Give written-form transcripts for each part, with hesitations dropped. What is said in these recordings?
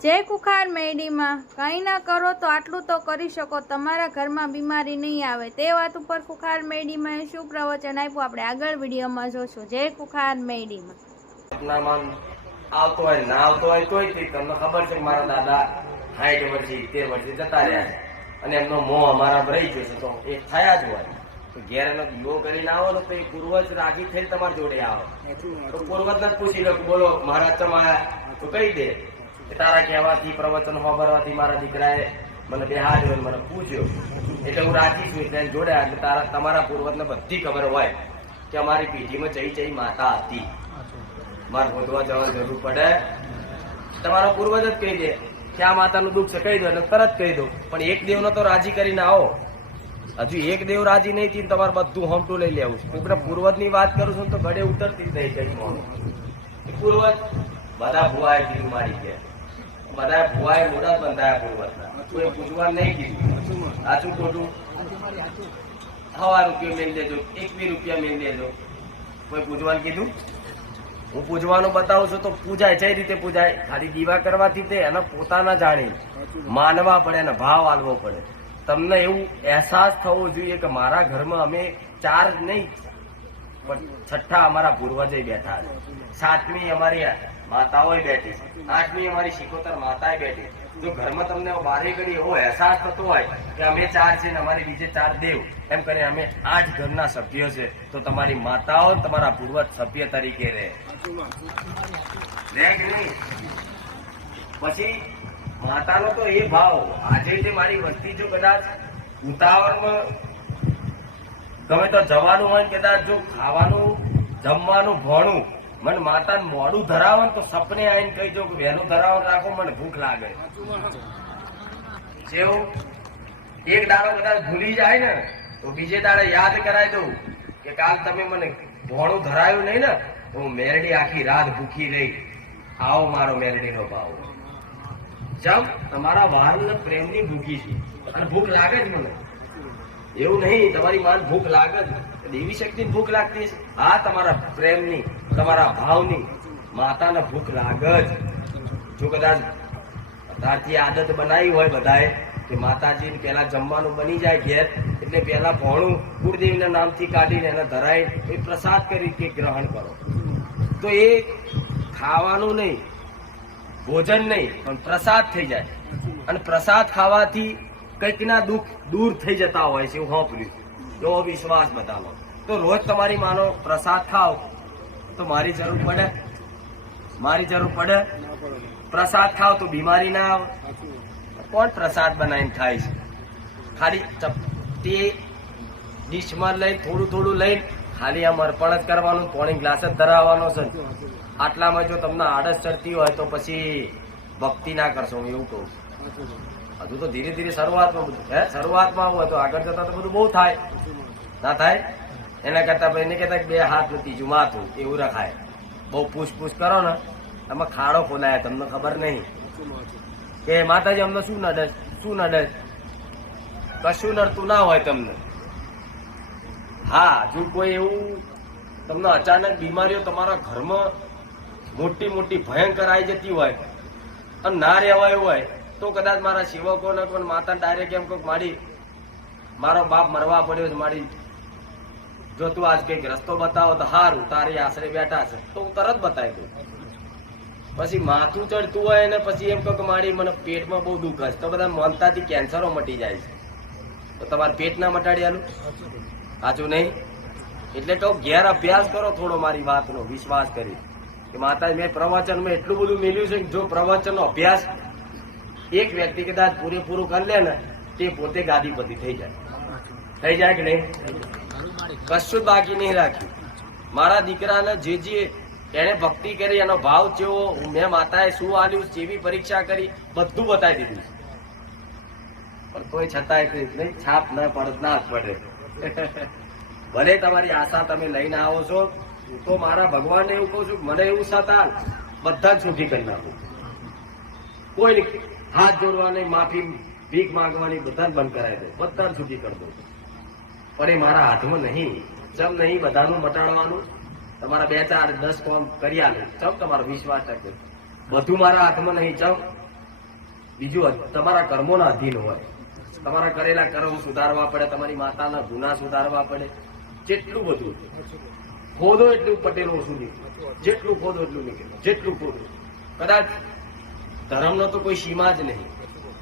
જય કુખાર મેડીમાં કંઈ ના કરો તો આટલું તો કરી શકો, તમારા ઘરમાં બીમારી નહીં આવે. તે વાત ઉપર કુખાર મેડીમાં શું પ્રવચન આપ્યું આપણે આગળ વિડીયોમાં જોશું. જય કુખાર મેડીમાં. આવતો હોય ના આવતો હોય તોય તમને ખબર છે કે મારા દાદા 60 વર્ષથી 70 વર્ષથી જતા રહ્યા છે અને એમનો મોહ અમારા રહી ગયો છે, તો એ થયા જ હોય તો ઘેર એનો દીવો કરીને આવો ને તો એ પૂર્વજ રાજી થઈને તમારી જોડે આવે તો પૂર્વજને જ પૂછી લો કે બોલો મહારાજ તમે આયા તો કહી દે કે તારા કહેવાથી પ્રવચન સાંભળવાથી મારા દીકરાએ મને બેહાડ્યો મને પૂછ્યો એટલે હું રાજી છું એટલે જોડે એટલે તમારા પૂર્વજને બધી ખબર હોય કે અમારી પેઢીમાં જઈ જઈ માતા હતી, મારે શોધવા જવાની જરૂર પડે તમારો પૂર્વજ જ કહી દે કે આ માતાનું દુઃખ છે કહી દો એટલે તરત કહી દો. પણ એક દેવનો તો રાજી કરીને આવો, હજુ એક દેવ રાજી નહીં થી તમારે બધું હોમટું લઈ લેવું છે. કોઈક પૂર્વજ ની વાત કરું છું તો ગળે ઉતરતી જ નહીં કઈ પૂર્વજ બધા ભુવાએ કીધું મારી કે બધા ભુવાએ મોઢા બંધાયા પૂર્વજના, કોઈ પૂછવા નહીં કીધું સાચું ખોટું 1 રૂપિયા મેળ દેજો 1 રૂપિયા મેળ દેજો, કોઈ પૂછવાનું કીધું? હું પૂજવાનું બતાવું છું તો પૂજાય જે રીતે પૂજાય, ખાલી દીવા કરવાથી તે એનો પોતાના જાણી માનવા પડે ને ભાવ આલવો પડે. તમને એવું અહેસાસ થવો જોઈએ કે મારા ઘરમાં અમે 4 નહીં પણ 6 અમારા પૂર્વજો બેઠા છે, 7મી અમારી માતાઓ બેઠી છે, 8મી અમારી શિકોતર માતાએ બેઠી. જો ઘરમાં તમને બારે ઘડી એવો અહેસાસ થતો હોય કે અમે 4 છે ને અમારી બીજે 4 દેવ એમ કરીને અમે 8 ઘરના સભ્યો છે તો તમારી માતાઓ તમારા પૂર્વજ સભ્ય તરીકે રહે. પછી માતાનો તો એ ભાવ આજે જે મારી વસ્તી જો કદાચ ઉતાવળમાં ગમે તો જવાનું હોય કદાચ જો ખાવાનું જમવાનું ભણું મને માતા મોડું ધરાવો તો સપને આવીને કહી દો કે વહેલું ધરાવો રાખો મને ભૂખ લાગે. જેવું એક દાડો કદાચ ભૂલી જાય ને તો બીજે દાડે યાદ કરાવી દઉં કે કાલ તમે મને ભોણું ધરાયું નહીં ને તો હું મેરડી આખી રાત ભૂખી રહી. આવો મારો મેરડીનો ભાવ. જમ તમારા વાહન પ્રેમની ભૂખી છે અને ભૂખ લાગે જ મને, એવું નહીં તમારી માન ભૂખ લાગે જ, દેવી શક્તિની ભૂખ લાગતી છે. હા તમારા પ્રેમની તમારા ભાવની માતાને ભૂખ લાગે જ. જો કદાચ તારથી આદત બનાવી હોય બધાએ કે માતાજીને પેલા જમવાનું બની જાય ઘેર એટલે પેલા ભોણું કુળદેવીના નામથી કાઢીને એને ધરાય એ પ્રસાદ કરી કે ગ્રહણ કરો તો એ ખાવાનું નહીં ભોજન નહીં પણ પ્રસાદ થઈ જાય અને પ્રસાદ ખાવાથી કંઈકના દુઃખ દૂર થઈ જતા હોય છે એવું હોંપર્યું, એવો વિશ્વાસ બધાનો. તો રોજ તમારી માનો પ્રસાદ ખાઓ તો મારી જરૂર પડે? મારી જરૂર પડે? પ્રસાદ ખાઓ તો બીમારી ના આવે. કોણ પ્રસાદ બનાવીને ખાય છે? ખાલી તે ડીશમાં લઈ થોડું થોડું લઈને ખાલી આમ અર્પણ જ કરવાનું, પાણી ગ્લાસ જ ધરાવવાનો છે. આટલામાં જો તમને આળસ ચડતી હોય તો પછી ભક્તિ ના કરશો એવું કહું. હજુ તો ધીરે ધીરે શરૂઆતમાં બધું શરૂઆતમાં હોય તો આગળ જતા તો બધું બહુ થાય ના થાય. એના કરતા ભાઈ એને કહેતા 2 હાથ ને 3જું માથું એવું રખાય. બહુ પૂછ કરો ને એમાં ખાડો ખોલાય તમને ખબર નહીં કે માતાજી અમને શું નડે શું નડે, કશું નડતું ના હોય તમને. હા જો કોઈ એવું તમને અચાનક બીમારીઓ તમારા ઘરમાં મોટી મોટી ભયંકર આવી જતી હોય અને ના રહેવાય હોય તો કદાચ મારા સેવકોને કોઈ માતા ડાયરેક્ટ એમ કહું મારો બાપ મરવા પડ્યો છે, મારી જો તું આજ કઈક રસ્તો બતાવો તો હારું તારી આશરે બેઠા છે તો હું તરત બતાવી દઉં. પછી માથું ચડતું હોય ને પછી એમ કહું કે મારી મને પેટમાં બહુ દુઃખ હશે તો બધા મનતાથી કેન્સરો મટી જાય છે તો તમારે પેટ ના મટાડી આલું? સાચું નહીં? એટલે તો ઘેર અભ્યાસ કરો થોડો મારી વાતનો વિશ્વાસ કરી કે માતાજી મેં પ્રવચનમાં એટલું બધું મેળવ્યું છે કે જો પ્રવચનનો અભ્યાસ એક વ્યક્તિ કદાચ પૂરેપૂરું કરી લે ને તે પોતે ગાદીપતિ થઈ જાય કે નહીં? કશું બાકી નહીં રાખ્યું. મારા દીકરાને જે એને ભક્તિ કરી એનો ભાવ કેવો, મેં માતાએ શું આલ્યું, જેવી પરીક્ષા કરી બધું બતાવી દીધું પણ કોઈ છતાંય નહીં છાપ ના પડે ના જ પડે. ભલે તમારી આશા તમે લઈને આવો છો તો મારા ભગવાનને એવું કહું છું મને એવું સતાલ બધા જ છૂટી કરી નાખું. કોઈ હાથ જોડવાની માફી ભીખ માંગવાની બધા જ બંધ કરાવી દો, બધા જ છૂટી કરી દો. પણ એ મારા હાથમાં નહીં. ચમ નહીં બધાનું મટાડવાનું, તમારા 2 4 10 કામ કરી આલે ચમ તમારો વિશ્વાસ રાખજો. બધું મારા હાથમાં નહીં. ચમ બીજું તમારા કર્મોના અધીન હોય. તમારા કરેલા કર્મ સુધારવા પડે, તમારી માતાના ગુના સુધારવા પડે, જેટલું બધું ખોદો એટલું પટેલો ઓછું નીકળે, જેટલું ખોદો એટલું નીકળે, જેટલું ખોદો. કદાચ ધર્મનો તો કોઈ સીમા જ નહીં.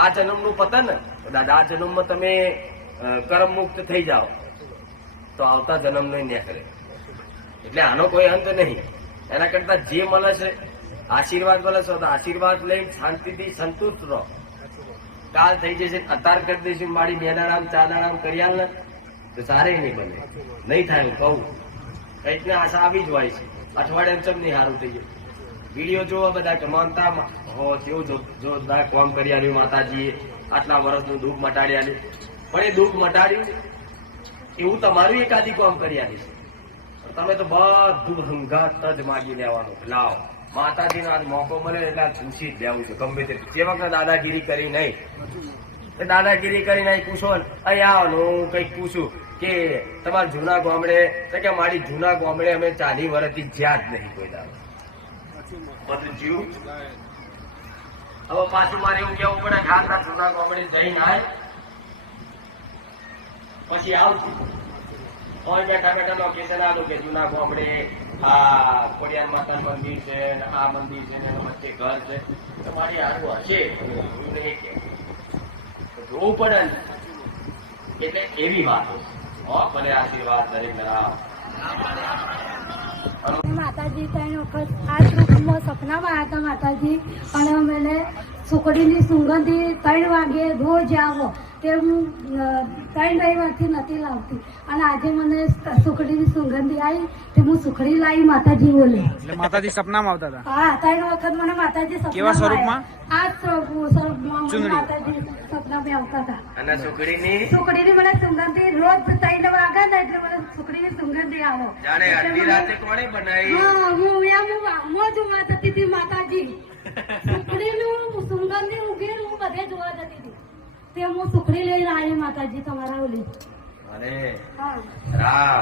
આ જન્મનું પતન, કદાચ આ જન્મમાં તમે કર્મ મુક્ત થઈ જાઓ તો આવતા જન્મ નહીં નીકળે. એટલે આનો કોઈ અંત નહીં. એના કરતા જે મળે છે આશીર્વાદ મળે છે તો આશીર્વાદ લઈને શાંતિથી સંતુષ્ટ રહો. કાલ થઈ જશે, અત્યાર કરી દઈશું મારી મેનારામ ચાદારામ કર્યા ને તો સારે નહીં બને, નહીં થાય. હું કહું કંઈક ને આશા આવી જ હોય છે. અઠવાડિયે ચમ નહીં સારું થઈ જાય. વિડીયો જોવા બધા કે માનતા હો કેવું જોરદાર કામ કરી આવ્યું માતાજીએ, આટલા વર્ષનું દુઃખ મટાડી આવ્યું. પણ એ દુઃખ મટાડ્યું એવું તમારું એકાદી કામ કરી આવી છે. તમે તો બધું હંગાત જ માગી લેવાનું. લાવો માતાજીનો આજ મોકો મળે એટલે આ પૂછી જ લેવું છે ગમે તે. જે વખત દાદાગીરી કરી નહીં, દાદાગીરી કરી નહીં પૂછો ને અહીં આવવાનું હું કંઈક પૂછું કે તમારા જૂના ગામડે, તો કે મારી જૂના ગામડે અમે 40 વર્ષથી જ્યાં જ નહીં કોઈ દાડો બધું જીવ. હવે પાછું મારે એવું કેવું પડે ખાતા જૂના ગામડે જઈને આય પછી આવતું બેઠા બેઠા લોકેશન આવ્યું કે જૂના ગામડે આ ખોડિયાર માતા મંદિર છે, આ મંદિર છે ને વચ્ચે ઘર છે. તમારી આગળ હશે જોવું પડે ને. એટલે એવી વાત ભલે આશીર્વાદ દરેક માતાજી 3 વખત આ રૂપમાં સપનામાં આવ્યા હતા માતાજી, અને અમે સુકડીની સુગંધી 3 વાગે રોજ આવો તે હું 3 રવિવારથી નથી લાવતી, અને આજે મને સુખડીની સુગંધી આવી તે હું સુખડી લાવી. માતાજી બોલે એટલે માતાજી સપનામાં આવતા હતા. હા, 3 વખત મને માતાજી કેવા સ્વરૂપમાં? આ સ્વરૂપમાં માતાજી સપનામાં આવતા હતા. અને સુખડીની મને સુગંધી રોજ 3 વાગે ને એટલે મને સુખડીની સુગંધી આવો. જાણે અડધી રાતે કોણે બનાવી? હા, હું જોવા જતી હતી માતાજી. સુખડીનું સુગંધી ઉગીને હું બધે જોવા જતી હતી. તે હું સુખડી લઈને આવી માતાજી તમારા ઓલી. અરે હા,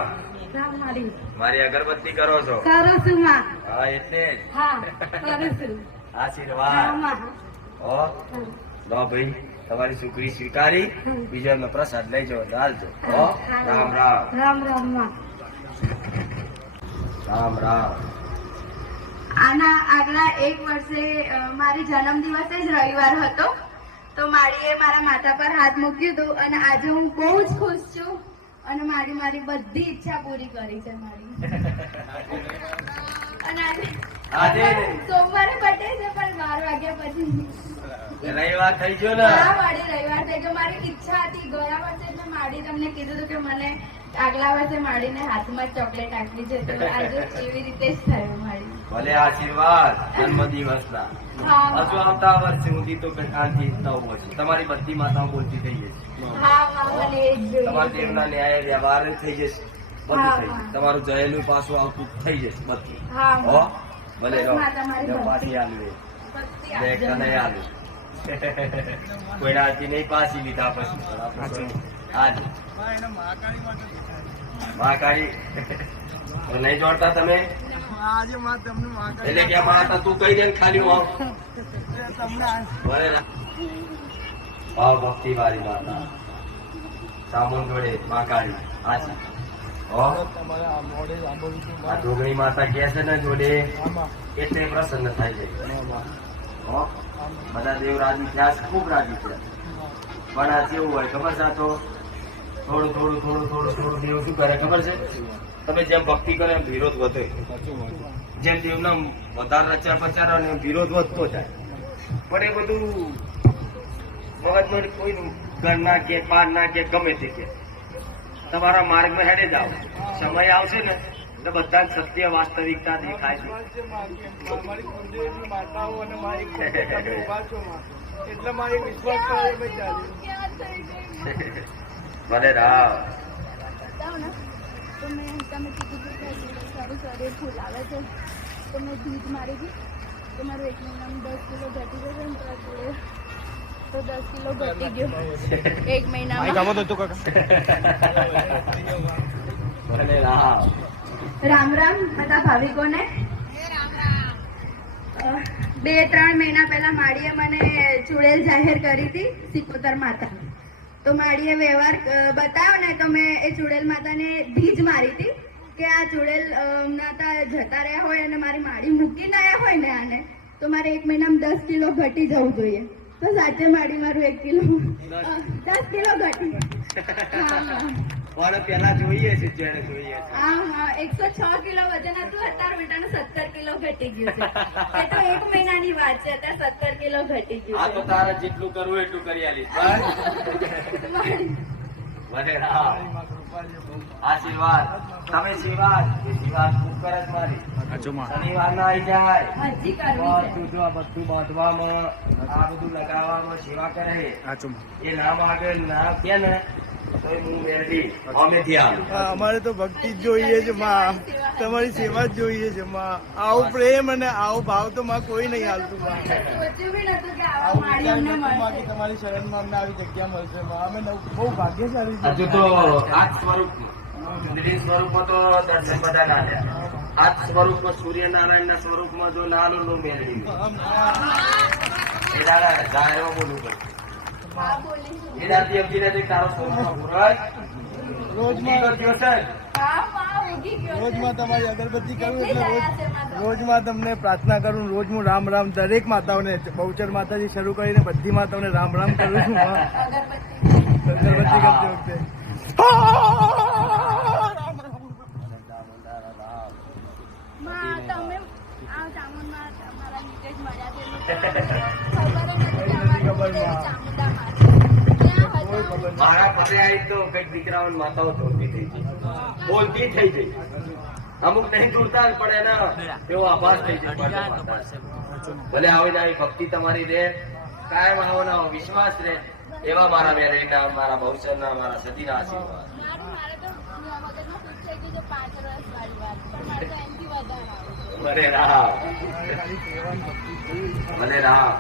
રામ મારી મારી અગરબત્તી કરો છો? કરું છું માં. હા એટલે જ. હા, કરું છું. આશીર્વાદ હો. લો ભાઈ તમારી સુખડી સ્વીકારી. બીજો એમનો પ્રસાદ લઈ જાઓ, ચાલજો. હો રામ રામ. રામ રામ માં. રામ રામ. આના આગલા 1 વર્ષે મારી જન્મ દિવસે જ રવિવાર હતો, તો માળીએ મારા માથા પર હાથ મૂક્યું હતું, અને આજે હું બહુ જ ખુશ છું, અને મારી બધી ઈચ્છા પૂરી કરી છે મારી. અને આજે સોમવારે બર્થડે છે, પણ 12 વાગ્યા પછી રવિવાર થઈ ગયો ને? હા, મારી રવિવાર થઈ ગયો. મારી ઈચ્છા હતી ગયા વર્ષે, એટલે માડી તમને કીધું હતું કે મને આગલા વર્ષે માડીને હાથમાં ચોકલેટ આપવી છે, તો આજે એવી રીતે જ થયું મારી. ભલે આશીર્વાદ જન્મ દિવસના. હજુ આવતા વર્ષે સુધી તો શાંતિ તમારી બધી માતાઓ બોલતી થઈ જશે. તમારા દેવના ન્યાય વ્યવહાર થઈ જશે, બધું થઈ જશે. તમારું જયેલું પાછું આવતું થઈ જશે બધું. હો ભલે પાછી આલુ નહીં આલુ કોઈ રાજી નહીં પાછી લીધા પછી હાલ મહાકાળી નહીં જોડતા તમે? એટલે કે માતા તું કહી દે ખાલી ભાવ ભક્તિ વાળી માતા સામુન જોડે મહાકાળી. હાજી આ જોગણી માતા કે છે ને જોડે એટલે પ્રસન્ન થાય છે. બધા દેવ રાજી થયા, ખૂબ રાજી થયા. પણ આ કેવું હોય ખબર છે? તો થોડું દેવ શું કરે ખબર છે? તમે જેમ ભક્તિ કરે એમ વિરોધ વધે. જેમ દેવના વધારે રચાર પચારો ને વિરોધ વધતો જાય. પણ એ બધું મગજમાં કોઈ ઘર ના કે પાર ના કે ગમે તે કે તમારા માર્ગમાં હેડે જાઓ. સમય આવશે ને એટલે બધા સત્ય વાસ્તવિકતા દેખાય છે. ભલે રામ. તમે કીધું કે સારું શરીર ફૂલાવે છે, તો મેં ધીજ મારી હતી. તમારું 1 મહિનામાં 10 કિલો ઘટી જશે ને, તો 10 કિલો ઘટી ગયો 1 મહિનામાં. ભલે રામ. રામ રામ બધા ભાવિકોને. 2-3 મહિના પહેલા માળીએ મને ચુડેલ જાહેર કરી હતી સિકોતર માતા. તો માળીએ વ્યવહાર બતાવ્યો ને તો મેં એ ચુડેલ માતાને ધીજ મારી હતી કે આ ચુડેલ માતા જતા રહ્યા હોય અને મારી માળી મૂકીને આવ્યા હોય ને આને તો મારે 1 મહિનામાં 10 કિલો ઘટી જવું જોઈએ. તો સાચે માળી મારું 1 કિલો 10 કિલો ઘટી. પણ પેલા જોઈએ છે જેને જોઈએ છે. હા 106 કિલો વજન હતું, અત્યારે બેટાનું 17 કિલો ઘટી ગયું છે. એ તો 1 મહિનાની વાત છે, અત્યારે 17 કિલો ઘટી આ ગયું તો છે. તારે જેટલું કરવું એટલું કરી આલીશ. બસ. મને આશીર્વાદ તમે શિવાજ ખૂબ કરે છે મારી. શનિવાર ના આવી જાય હજી કરવી છે. બધું બાંધવામાં આ બધું લગાવવામાં સેવા કરે એ નામ આગળ ના કે ને તો હું મેરડી અમે ત્યાં અમારે તો ભક્તિ જ જોઈએ છે માં, તમારી સેવા જ જોઈએ છે માં. આવો પ્રેમ અને આવો ભાવ તો માં કોઈ નહીં હાલતું માં. સોચ્યું બી નતું કે આવા આવું માળી અમને વિચાર નતું માં મળશે. કે તમારી શરણમાં અમને આવી જગ્યા મળશે માં. અમે બહુ ભાગ્યશાળી હજુ છીએ. તો આ સ્વરૂપમાં નિધિ સ્વરૂપમાં તો દર્શન બધા ના થયા. આ સ્વરૂપમાં સૂર્યનારાયણ ના સ્વરૂપમાં જો નાનું નું મેળવી એ દાદા જાહેરમાં બોલવું પડે. હા, બોલીશું. એ દાદી એમજી ને તારો સ્વરૂપમાં પુરાય રોજમાં હા, માં ઉગી ગયો છે. રોજમાં તમારી અગરબત્તી કરું કેટલી એટલે દયા છે માં તમારી. રોજમાં તમને પ્રાર્થના કરું. રોજ હું રામ રામ દરેક માતાઓને બહુચર માતાજી શરૂ કરીને બધી માતાઓને રામ રામ કરું છું માં. અગરબત્તી કરતી વખતે માં, તમે આ ચામુંડમાં તમારા નીચે જ મળ્યા છે. ખબર જ નથી કે અમારી નીચે ચામુંડા માં છે. ત્યાં હતા. મારા પતે આવી તો કઈક દીકરાઓની માતાઓ દોડતી થઈ ગઈ, બોલતી થઈ ગઈ. અમુક નહીં દૂરતા પણ એના એવો આભાસ થઈ જાય. ભલે આવીને આવી ભક્તિ તમારી રે કાયમ આવો ના આવો વિશ્વાસ રે એવા મારા મેરેના મારા ભવિષ્યના મારા સદીના આશીર્વાદ. મારે તો મગજમાં ફિક્સ થઈ ગયું છે 5 વર્ષ વાળી વાત, પણ મારે તો એનાથી વધારે આવે છે. ભલે રામ ભલે રામ.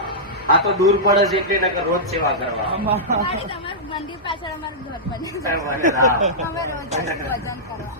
આ તો દૂર પડે છે એટલે નકર રોજ સેવા કરવા. મારે તમારું મંદિર પાછળ અમારું ઘર બને છે. ભલે રામ. અમે રોજ વજન કરવા